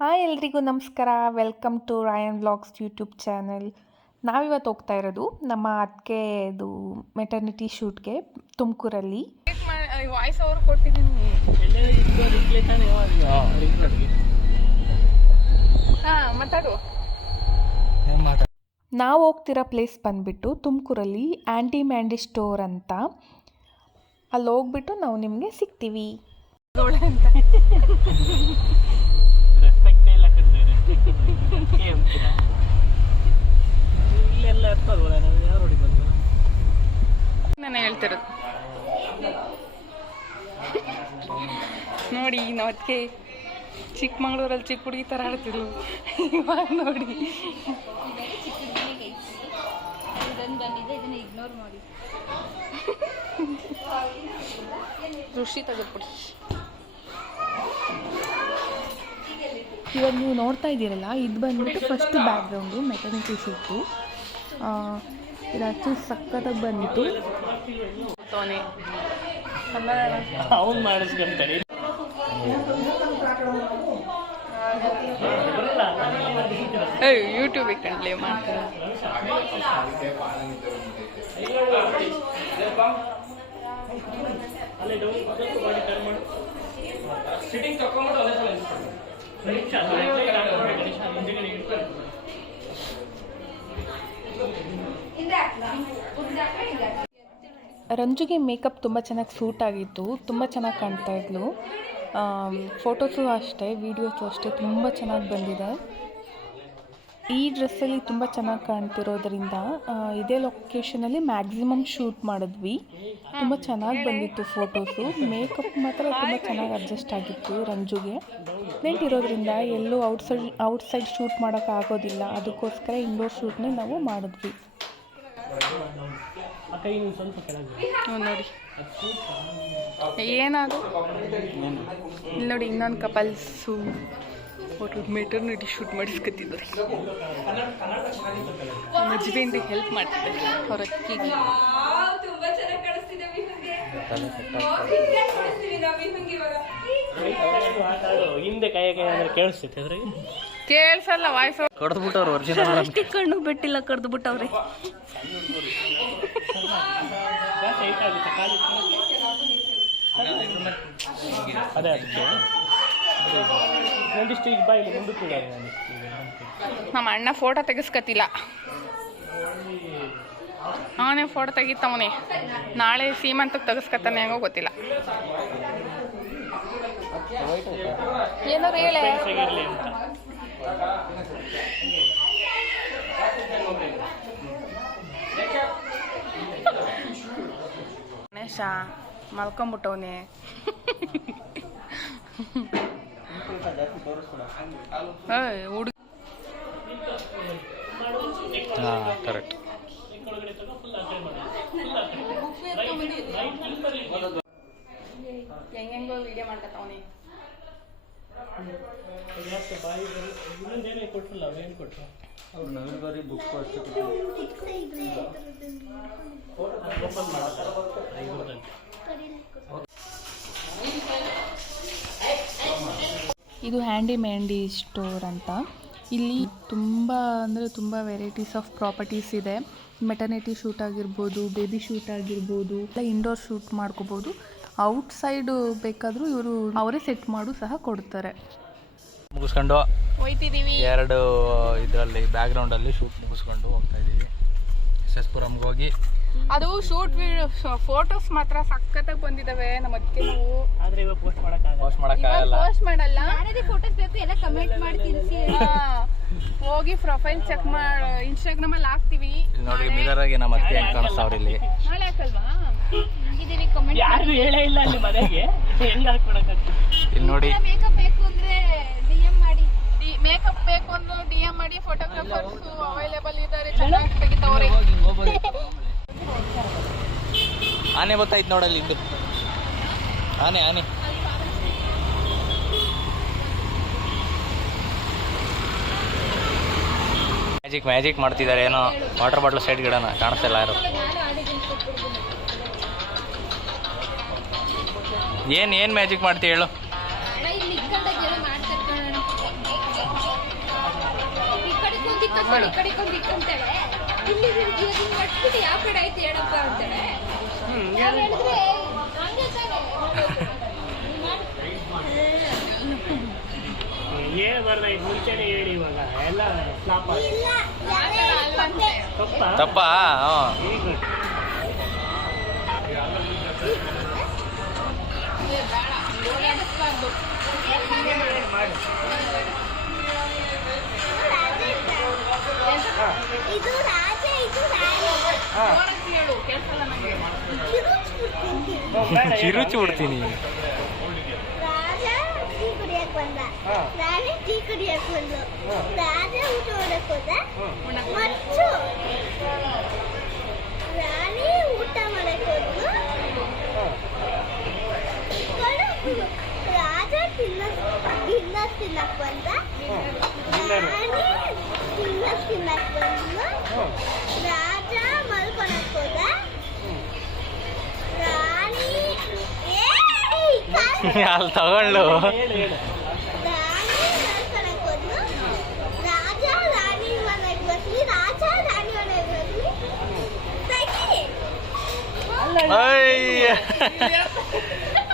Hi ಎಲ್ರಿಗೂ ನಮಸ್ಕಾರ. Welcome to Rayan blogs YouTube channel ನಾವಿವತ್ತು ಹೋಗ್ತಾ ಇರೋದು ನಮ್ಮ ಅತ್ತಿಗೆದು ಮೆಟರ್ನಿಟಿ ಶೂಟ್ಗೆ ತುಮಕೂರಲ್ಲಿ. ವಾಯ್ಸ್ ಓವರ್ ಕೊಟ್ಟಿದ್ದೀನಿ. ಹಾ ಮಾತಾಡು. ನಾವು ಹೋಗ್ತಿರೋ ಪ್ಲೇಸ್ ಬಂದುಬಿಟ್ಟು ತುಮಕೂರಲ್ಲಿ ಆ್ಯಂಟಿ ಮ್ಯಾಂಡಿ ಸ್ಟೋರ್ ಅಂತ. ಅಲ್ಲಿ ಹೋಗ್ಬಿಟ್ಟು ನಾವು ನಿಮಗೆ ಸಿಗ್ತೀವಿ. ಅಂತ. ಇಲ್ಲೆಲ್ಲ ಹೇಳ್ತಿರೋದು. ನೋಡಿ ನಾವು ಚಿಕ್ಕಮಂಗ್ಳೂರಲ್ಲಿ ಚಿಕ್ಕ ಹುಡುಗಿ ಥರ ಆಡ್ತಿದ್ಲು. ಇವಾಗ ನೋಡಿ. ಋಷಿ ತೆಗೆದ್ಬಿಡಿ. ಇವಾಗ ನೀವು ನೋಡ್ತಾ ಇದ್ದೀರಲ್ಲ ಇದು ಬಂದ್ಬಿಟ್ಟು ಫಸ್ಟ್ ಬ್ಯಾಕ್ಗ್ರೌಂಡು ಮೆಕ್ಯಾನಿಕಲ್ ಶೂಟು ಇದು ಆ್ಯಕ್ಚುಲಿ ಸಖತ್ತಾಗಿ ಬಂದಿತ್ತು ತೋನೆ ಕಂಡ್ಲೇ ಮಾಡ್ತಾರೆ? ಸಿಟಿಂಗ್ ತಕೊಂಡ್ಬಿಟ್ಟು ಅಲ್ಲೇ ಮಾಡ್ತಾರೆ ರಂಜುಗೆ ಮೇಕಪ್ ತುಂಬ ಚೆನ್ನಾಗಿ ಸೂಟ್ ಆಗಿತ್ತು, ತುಂಬ ಚೆನ್ನಾಗಿ ಕಾಣ್ತಾ ಇದ್ಲು. ಫೋಟೋಸು ಅಷ್ಟೇ, ವೀಡಿಯೋಸು ಅಷ್ಟೇ, ತುಂಬ ಚೆನ್ನಾಗಿ ಬಂದಿದೆ. ಈ ಡ್ರೆಸ್ಸಲ್ಲಿ ತುಂಬ ಚೆನ್ನಾಗಿ ಕಾಣ್ತಿರೋದ್ರಿಂದ ಇದೇ ಲೊಕೇಶನಲ್ಲಿ ಮ್ಯಾಕ್ಸಿಮಮ್ ಶೂಟ್ ಮಾಡಿದ್ವಿ. ತುಂಬ ಚೆನ್ನಾಗಿ ಬಂದಿತ್ತು ಫೋಟೋಸು ಮೇಕಪ್ ಮಾತ್ರ ತುಂಬ ಚೆನ್ನಾಗಿ ಅಡ್ಜಸ್ಟ್ ಆಗಿತ್ತು ರಂಜುಗೆ. ನೆಂಟಿರೋದ್ರಿಂದ ಇರೋದ್ರಿಂದ ಎಲ್ಲೂ ಔಟ್ಸೈಡ್ ಔಟ್ಸೈಡ್ ಶೂಟ್ ಮಾಡೋಕ್ಕಾಗೋದಿಲ್ಲ ಅದಕ್ಕೋಸ್ಕರ ಇಂಡೋರ್ ಶೂಟ್ನೇ ನಾವು ಮಾಡಿದ್ವಿ. ನೋಡಿ. ಏನಾದ್ರು? ಇಲ್ಲಿ ನೋಡಿ ಇನ್ನೊಂದು ಕಪಲ್ಸು ಅವ್ರು ಮೆಟರ್ನಿಟಿ ಶೂಟ್ ಮಾಡಿಸ್ಕೊತಿದ್ದಾರೆ ಮಜ್ಜಿಗೆಯಿಂದ ಹೆಲ್ಪ್ ಮಾಡ್ತಿದ್ದಾರೆ ಅವ್ರ ಅಕ್ಕಿಗೆ ಹಿಂದೆ ಕೈ ಕೈ ಅಂದ್ರೆ ಕೇಳಿಸ್ತೈತೆ ಅದ್ರಾಗೆ ಕೇಳಿಸಲ್ಲ ವಾಯ್ಸ್ ಒರಿಜಿನಲ್ ಅಷ್ಟೇ ಕಣ್ಣು ಬಿಟ್ಟಿಲ್ಲ ಕಡ್ದು ಬಿಟ್ಟವ್ರೆ ಅದೇ ಅದಕ್ಕೆ. ನಮ್ಮ ಅಣ್ಣ ಫೋಟೋ ತೆಗಿಸ್ಕತಿಲ್ಲ. ಅವನೇ ಫೋಟೋ ತೆಗಿತವನೆ. ನಾಳೆ ಸೀಮಂತಕ್ಕೆ ತೆಗಿಸ್ಕತಾನೆ ಹೆಂಗೋ ಗೊತ್ತಿಲ್ಲ. ಏನಾರು ಹೇಳೆ? ಗಣೇಶ ಮಲ್ಕೊಂಬಿಟ್ಟವನೆ. ಹುಡುಗ ಹಾಂ ಕರೆಕ್ಟ್ ಹೆಂಗೆಂಗೋ ವಿಡಿಯೋ ಮಾಡ್ಕತ್ತವನೆ ಯಾಕೆ ಇದು ಹ್ಯಾಂಡಿ ಮ್ಯಾಂಡಿ ಸ್ಟೋರ್ ಅಂತ. ಇಲ್ಲಿ ತುಂಬ ಅಂದರೆ ತುಂಬ ವೆರೈಟೀಸ್ ಆಫ್ ಪ್ರಾಪರ್ಟೀಸ್ ಇದೆ. ಮೆಟರ್ನಿಟಿ ಶೂಟ್ ಆಗಿರ್ಬೋದು ಬೇಬಿ ಶೂಟ್ ಆಗಿರ್ಬೋದು ಇಲ್ಲ ಇಂಡೋರ್ ಶೂಟ್ ಮಾಡ್ಕೋಬೋದು. ಔಟ್ಸೈಡು ಬೇಕಾದರೂ ಇವರು ಅವರೇ ಸೆಟ್ ಮಾಡು ಸಹ ಕೊಡ್ತಾರೆ. ಮುಗಿಸ್ಕೊಂಡು ಹೋಯ್ತಿದ್ದೀವಿ ಎರಡು ಇದರಲ್ಲಿ ಬ್ಯಾಕ್ಗ್ರೌಂಡಲ್ಲಿ ಶೂಟ್ ಮುಗಿಸ್ಕೊಂಡು ಹೋಗ್ತಾ ಇದ್ದೀವಿ ಎಸ್ ಎಸ್ ಪುರಮ್ಗೆ ಹೋಗಿ ಅದು ಶೂಟ್ ಫೋಟೋಸ್ ಮಾತ್ರ ಸಖತ್ತಾಗಿ ಬಂದಿದಾವೆ. ನಮ್ಮ ಅದಕ್ಕೆ ನಾವು ಆದರೆ ಇವಾಗ ಪೋಸ್ಟ್ ಮಾಡಕ್ಕಾಗಲ್ಲ ಪೋಸ್ಟ್ ಮಾಡಕ್ಕಾಗಲ್ಲ ಪೋಸ್ಟ್ ಮಾಡಲ್ಲ. ಫೋಟೋಸ್ ಬೇಕು ಎಲ್ಲ ಕಮೆಂಟ್ ಮಾಡಿ ತಿನ್ಸಿ. ಹಾ, ಹೋಗಿ ಪ್ರೊಫೈಲ್ ಚೆಕ್ ಮಾಡಿ ಇನ್ಸ್ಟಾಗ್ರಾಮ್ ಅಲ್ಲಿ ಹಾಕ್ತಿವಿ. ಇಲ್ಲಿ ನೋಡಿ ಆಗಿ ನಮ್ಮ ಅತ್ತೆ ಹೆಂಗೆ ಕಾಣಿಸ್ತಾವ್ರಿ ಇಲ್ಲಿ. ನಾಳೆ ಹಾಕಲ್ವಾ? ಹಂಗಿದ್ದೀವಿ ಕಮೆಂಟ್ ಯಾರು ಹೇಳೇ ಇಲ್ಲ ಅಲ್ಲಿ ಮನೆಗೆ. ಹೆಂಗ್ ಹಾಕ್ಕೊಡಕ್ಕಾಗ್ತದೆ ಇಲ್ಲಿ ನೋಡಿ. ಮೇಕಪ್ ಬೇಕು ಅಂದ್ರೆ ಡಿಎಂ ಮಾಡಿ. ಮೇಕಪ್ ಬೇಕು ಅಂದ್ರೆ ಡಿಎಂ ಮಾಡಿ ಫೋಟೋಗ್ರಾಫರ್ಸ್ ಅವೈಲೇಬಲ್ ಇದ್ದಾರೆ ಚೆನ್ನಾಗಿ ತೆಗಿತಾವ್ರೆ. ಆನೆ ಗೊತ್ತಾಯ್ತು ನೋಡಲ್ಲಿ ಇದ್ದು. ಆನೆ ಆನೆ. ಮ್ಯಾಜಿಕ್ ಮ್ಯಾಜಿಕ್ ಮಾಡ್ತಿದ್ದಾರೆ ಏನೋ ವಾಟರ್ ಬಾಟ್ಲ್ ಸೈಡ್ ಗಿಡನ ಕಾಣಿಸ್ತಿಲ್ಲ ಯಾರು. ಏನು ಏನು ಮ್ಯಾಜಿಕ್ ಮಾಡ್ತೀಯ ಹೇಳು. ಯಾವ ಕಡೆ ಆಯ್ತು ಹೇಳಪ್ಪ ಅಂತಾಳೆ. ಮುಂಚೆನೆ ಹೇಳಿ ಇವಾಗ ಎಲ್ಲ ಫ್ಲಾಪ್ ತಪ್ಪ ಇದು ರಾಜ ಇದು ರಾಣಿ. ಕಿರುಚಿ ಬಿಡ್ತೀನಿ ರಾಜ ಟೀ ಕುಡಿಯಕ್ ಬಂದ. ರಾಣಿ ಟೀ ಕುಡಿಯಕ್ ಬಂದು. ರಾಜ ಊಟ ಮಾಡಕ್ ಹೋದ. ಹ್ಮ್. ಮಚ್ಚು.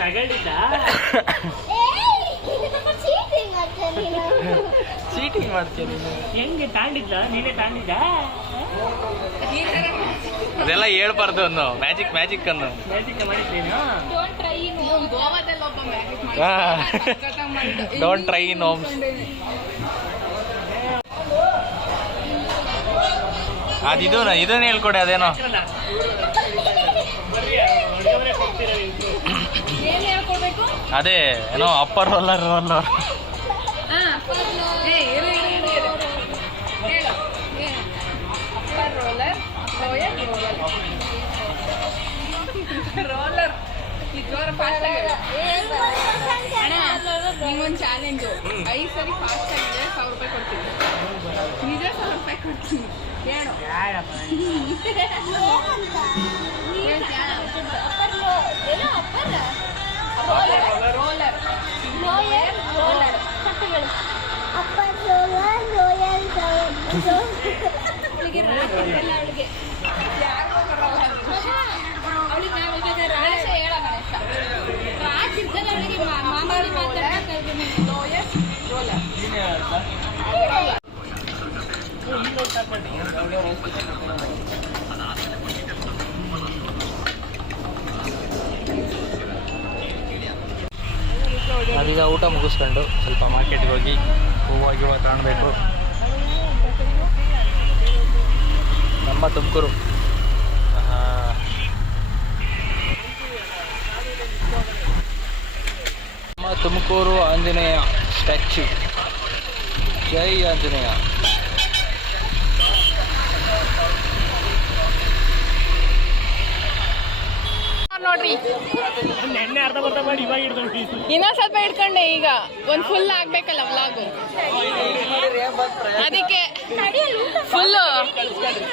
ತಗೊಂಡಿದ್ದ ತಗೊಂಡು. ಚೀಟಿಂಗ್ ಮಾಡ್ತೀನಿ ಹೆಂಗೆ ತಾಂಡಿದ್ದ? ನೀನೇ ತಾಂಡಿದ್ದ? ಅದೆಲ್ಲ ಹೇಳ್ಬಾರ್ದು ಅನ್ನು. ಮ್ಯಾಜಿಕ್ ಮ್ಯಾಜಿಕ್ ಅನ್ನು. ಮ್ಯಾಜಿಕ್ ಮಾಡಿದ್ದೇನು ಡೋಂಟ್ ಟ್ರೈ ಇನ್ ಹೋಮ್ಸ್ ಅದಿದು ಇದನ್ನ ಹೇಳ್ಕೊಡಿ ಅದೇನೋ. ಅದೇ ಏನೋ ಅಪ್ಪರ್ ರೋಲರ್ ರೋಲರ್ ನಿಂಗೊಂದು ಚಾಲೆಂಜು ಐದು ಸರಿ ಫಾಸ್ಟ್ ಆಗಿದೆ ಸಾವಿರ ರೂಪಾಯಿ ಕೊಡ್ತೀನಿ. ನಿಜ ಸಾವಿರ ರೂಪಾಯಿ ಕೊಡ್ತೀನಿ. ಹೇಳು ರೋಲರ್ ರೋಲರ್ ಕಟ್ಟುಗಳು ಅಪ್ಪ ರೋಯಲ್ ರೋಯಲ್ ಅವಳಿಗೆ ರಾಜ ಅವಳಿಗೆ ಅವಳಿಗೆ ನಾವು ಇವಾಗ ರಾಜ ಹೇಳ ಗಣೇಶ ರಾಜ ಇರ್ತಾನೆ ಅವಳಿಗೆ ಮಾಮೂಲಿ ಮಾತಾಡ್ಬೇಕಾದ್ರೆ ಲೋಯರ್ ರೋಲರ್ ನಾವೀಗ ಊಟ ಮುಗಿಸ್ಕೊಂಡು ಸ್ವಲ್ಪ ಮಾರ್ಕೆಟ್ಗೆ ಹೋಗಿ ಹೂವು ಗಿವ ಕಾಣಬೇಕು. ನಮ್ಮ ತುಮಕೂರು. ನಮ್ಮ ತುಮಕೂರು ಆಂಜನೇಯ ಸ್ಟ್ಯಾಚ್ಯೂ. ಜೈ ಆಂಜನೇಯ. ನೋಡ್ರಿ. ಎಣ್ಣೆ ಅರ್ಧ ಬರ್ಧ ಮಾಡಿ ಇವಾಗ ಹಿಡ್ಕೊಂಡು ಇನ್ನೊಂದ್ ಸ್ವಲ್ಪ ಹಿಡ್ಕೊಂಡೆ ಈಗ. ಒಂದ್ ಫುಲ್ ಆಗ್ಬೇಕಲ್ಲ ವ್ಲಾಗು ಅದಕ್ಕೆ ಫುಲ್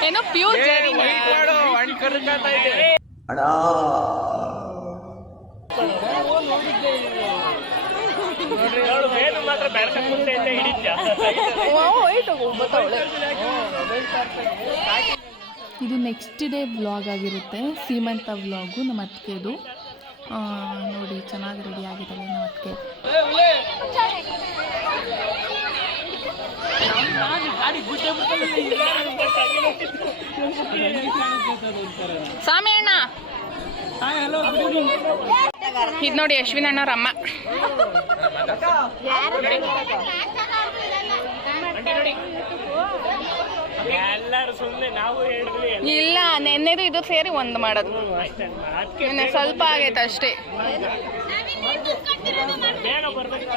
ಏನೋ ಪ್ಯೂರ್ ನೋಡು ವೇಲು ಮಾತ್ರ ಬೇಡ ಮುಂದೆ ಅಂತ ಹಿಡಿದ್ಯಾ ಇದು ನೆಕ್ಸ್ಟ್ ಡೇ ವ್ಲಾಗ್ ಆಗಿರುತ್ತೆ. ಸೀಮಂತ ವ್ಲಾಗು ನಮ್ಮ ಅತ್ತಿಗೆದು. ನೋಡಿ, ಚೆನ್ನಾಗಿ ರೆಡಿ ಆಗಿದ್ದಾಳೆ ನಮ್ಮ ಅತ್ತಿಗೆ. ಸ್ವಾಮಿ ಅಣ್ಣ. ಇದ್ ನೋಡಿ ಅಶ್ವಿನ್ ಅಣ್ಣವ್ರ ಅಮ್ಮ. ಎಲ್ಲರೂ ಸುಮ್ಮನೆ ನಾವು ಹೇಳಿದ್ವಿ ಇಲ್ಲ ನೆನ್ನೆದು ಇದು ಸೇರಿ ಒಂದು ಮಾಡೋದು. ಇನ್ನು ಸ್ವಲ್ಪ ಆಗೈತೆ ಅಷ್ಟೇ. ಬೇಗ ಬರ್ಬೇಕು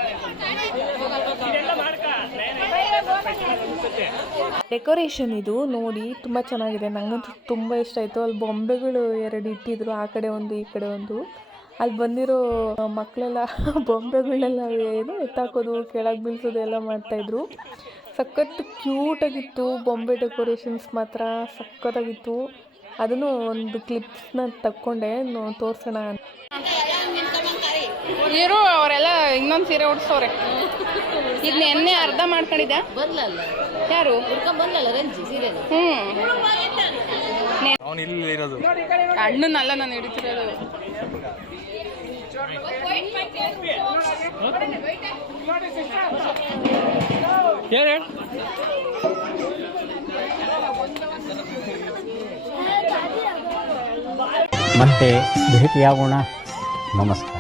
ಇದೆಲ್ಲ ಮಾಡ್ಕ ಡೆಕೋರೇಷನ್ ಇದು ನೋಡಿ ತುಂಬ ಚೆನ್ನಾಗಿದೆ. ನಂಗಂತೂ ತುಂಬ ಇಷ್ಟ ಆಯಿತು. ಅಲ್ಲಿ ಬೊಂಬೆಗಳು ಎರಡು ಇಟ್ಟಿದ್ರು ಆ ಕಡೆ ಒಂದು ಈ ಕಡೆ ಒಂದು. ಅಲ್ಲಿ ಬಂದಿರೋ ಮಕ್ಕಳೆಲ್ಲ ಬೊಂಬೆಗಳನ್ನೆಲ್ಲ ಏನು ಎತ್ತಾಕೋದು ಕೆಳಗೆ ಬೀಳ್ಸೋದು ಎಲ್ಲ ಮಾಡ್ತಾಯಿದ್ರು ಸಖತ್ತು ಕ್ಯೂಟಾಗಿತ್ತು ಬೊಂಬೆ ಡೆಕೋರೇಷನ್ಸ್ ಮಾತ್ರ ಸಖತ್ತಾಗಿತ್ತು. ಅದನ್ನು ಒಂದು ಕ್ಲಿಪ್ಸ್ನ ತಕ್ಕೊಂಡೆ ತೋರಿಸೋಣ ಇರು ಅವರೆಲ್ಲ ಇನ್ನೊಂದು ಸೀರೆ ಉಡ್ಸೋರೆ. ಈಗ ನೆನ್ನೆ ಅರ್ಧ ಮಾಡ್ಕೊಂಡಿದ್ದ ಬಂದ್ಲಲ್ಲ. ಯಾರು? ಹ್ಮ್. ಅವನು ಇಲ್ಲಿ ಇರೋದು. ಅಣ್ಣನಲ್ಲ ನಾನು ಹಿಡಿತಿರೋದು. ಹೇಳಿ ಮತ್ತೆ ಭೇಟಿಯಾಗೋಣ. ನಮಸ್ಕಾರ.